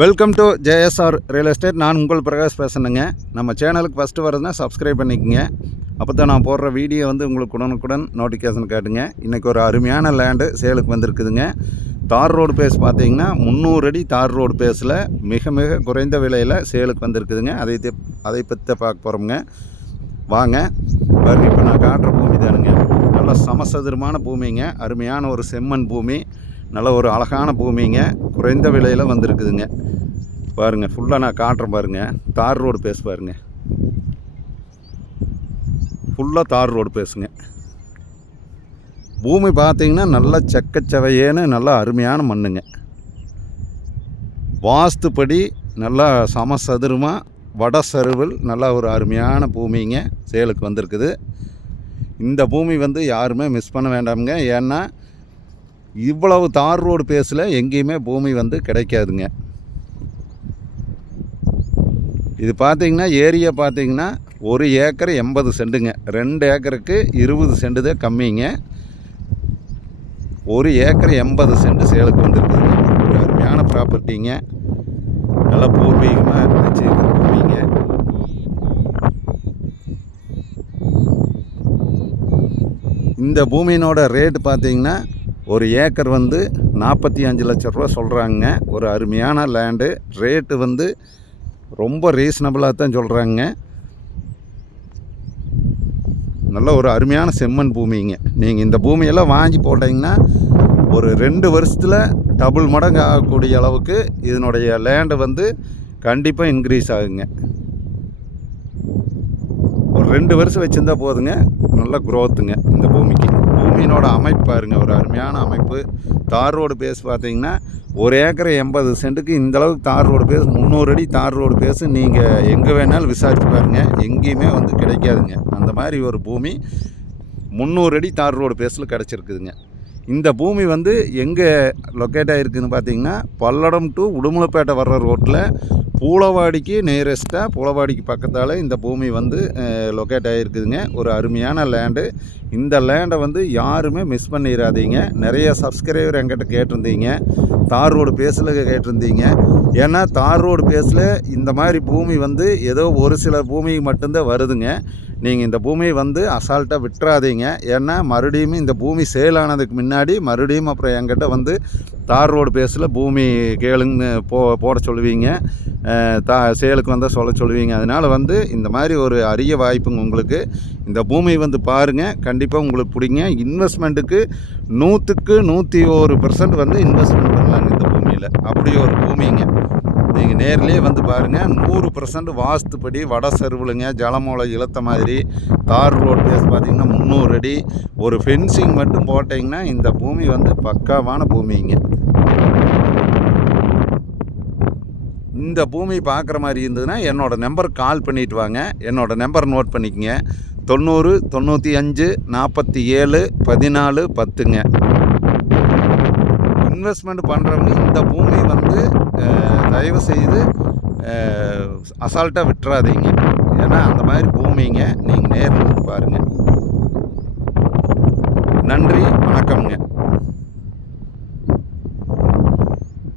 Welcome to JSR real estate. நான் உங்கள் பிரகாஷ் பேசுகிறேங்க. நம்ம சேனலுக்கு ஃபஸ்ட்டு வரதுன்னா சப்ஸ்கிரைப் பண்ணிக்கோங்க. அப்போ தான் நான் போடுற வீடியோ உங்களுக்கு உடனுக்குடன் நோட்டிஃபிகேஷன் காட்டுங்க. இன்றைக்கி ஒரு அருமையான லேண்டு சேலுக்கு வந்திருக்குதுங்க. தார் ரோடு பேஸ் பார்த்தீங்கன்னா 300 அடி தார் ரோடு பேஸில் மிக மிக குறைந்த விலையில் சேலுக்கு வந்திருக்குதுங்க. அதை பற்றி பார்க்க போகிறோம்ங்க. வாங்க பாருங்க. இப்போ நான் காட்டுற பூமி தானுங்க. நல்ல சமசதுரமான பூமிங்க. அருமையான ஒரு செம்மண் பூமி, நல்ல ஒரு அழகான பூமிங்க. குறைந்த விலையில் வந்திருக்குதுங்க. பாருங்கள், ஃபுல்லாக நான் காட்டுறேன் பாருங்கள். தார் ரோடு பேஸ் பாருங்கள், ஃபுல்லாக தார் ரோடு பேசுங்க. பூமி பார்த்தீங்கன்னா நல்லா செக்கச்சவையேன்னு நல்லா அருமையான மண்ணுங்க. வாஸ்துப்படி நல்லா சமசதுரமாக வடசருவில் நல்லா ஒரு அருமையான பூமிங்க சேலுக்கு வந்திருக்குது. இந்த பூமி யாருமே மிஸ் பண்ண வேண்டாமுங்க. ஏன்னா இவ்வளவு தார் ரோடு பேஸில் எங்கேயுமே பூமி கிடைக்காதுங்க. இது பார்த்திங்கன்னா ஏரியா பார்த்திங்கன்னா 1 ஏக்கர் 80 சென்ட்டுங்க. 2 ஏக்கருக்கு 20 சென்ட்டு தான் கம்மிங்க. 1 ஏக்கர் 80 சென்ட் சேலுக்கு வந்துருக்குதுங்க. ஒரு அருமையான ப்ராப்பர்ட்டிங்க. நல்லா பூர்வீகமாக வச்சுருக்கிற பூமிங்க. இந்த பூமியினோட ரேட்டு பார்த்திங்கன்னா 1 ஏக்கர் 45 லட்ச ரூபா சொல்கிறாங்க. ஒரு அருமையான லேண்டு. ரேட்டு ரொம்ப ரீசனபிளாக தான் சொல்கிறாங்க. நல்ல ஒரு அருமையான செம்மண் பூமிங்க. நீங்கள் இந்த பூமியெல்லாம் வாங்கி போட்டிங்கன்னா ஒரு 2 வருஷத்தில் டபுள் மடங்கு ஆகக்கூடிய அளவுக்கு இதனுடைய லேண்டு கண்டிப்பாக இன்க்ரீஸ் ஆகுங்க. ஒரு 2 வருஷம் வச்சுருந்தா போதுங்க. நல்ல க்ரோத்துங்க இந்த பூமிக்கு. பூமியினோட அமைப்பு பாருங்கள், ஒரு அருமையான அமைப்பு. தார் ரோடு பேஸ் பார்த்திங்கன்னா 1 ஏக்கர் 80 சென்ட்டுக்கு இந்தளவுக்கு தார் ரோடு பேஸ் 300 அடி தார் ரோடு பேஸ் நீங்கள் எங்கே வேணாலும் விசாரிச்சு பாருங்கள். எங்கேயுமே கிடைக்காதுங்க. அந்த மாதிரி ஒரு பூமி 300 அடி தார் ரோடு பேஸில் கிடச்சிருக்குதுங்க. இந்த பூமி எங்கே லொக்கேட் ஆகிருக்குதுன்னு பார்த்தீங்கன்னா பல்லடம் டு உடுமலைப்பேட்டை வர்ற ரோட்டில் பூளவாடிக்கு நியரஸ்ட்டாக, பூளவாடிக்கு பக்கத்தால் இந்த பூமி லொக்கேட் ஆகிருக்குதுங்க. ஒரு அருமையான லேண்டு. இந்த லேண்டை யாருமே மிஸ் பண்ணிடாதீங்க. நிறைய சப்ஸ்கிரைபர் என்கிட்ட கேட்டிருந்தீங்க, தார் ரோடு பேஸில் கேட்டிருந்தீங்க. ஏன்னா தார் ரோடு பேஸில் இந்த மாதிரி பூமி ஏதோ ஒரு சில பூமி மட்டும்தான் வருதுங்க. நீங்கள் இந்த பூமியை அசால்ட்டாக விட்டுறாதீங்க. ஏன்னா மறுபடியும் இந்த பூமி சேல் ஆனதுக்கு முன்னாடி மறுபடியும் அப்புறம் என்கிட்ட தார் ரோடு பேஸில் பூமி கேளுங்க போட சொல்லுவீங்க. சேலுக்கு வந்தால் சொல்லுவீங்க. அதனால் இந்த மாதிரி ஒரு அரிய வாய்ப்புங்க உங்களுக்கு. இந்த பூமி பாருங்கள், கண்டிப்பாக உங்களுக்கு பிடிங்க. இன்வெஸ்ட்மெண்ட்டுக்கு 100க்கு 101% இன்வெஸ்ட்மெண்ட் பண்ணலாங்க இந்த பூமியில். அப்படி ஒரு பூமிங்க. நீங்கள் நேர்லேயே பாருங்கள். 100% வாஸ்துப்படி வடசருவுலுங்க. ஜலமூலை இழுத்த மாதிரி தார் ரோடு பேஸ் பார்த்திங்கன்னா 300 அடி. ஒரு ஃபென்சிங் மட்டும் போட்டிங்கன்னா இந்த பூமி பக்காவான பூமிங்க. இந்த பூமி பார்க்குற மாதிரி இருந்ததுன்னா என்னோடய நம்பருக்கு கால் பண்ணிவிட்டு வாங்க. என்னோடய நம்பர் நோட் பண்ணிக்கங்க. 90 95 47 14 10ங்க. இன்வெஸ்ட்மெண்ட் பண்ணுறவங்க இந்த பூமி தயவு செய்து அசால்ட்டாக விட்டுறாதீங்க. ஏன்னா அந்த மாதிரி பூமிங்க. நீங்கள் நேரில் பாருங்கள். நன்றி, வணக்கம்ங்க.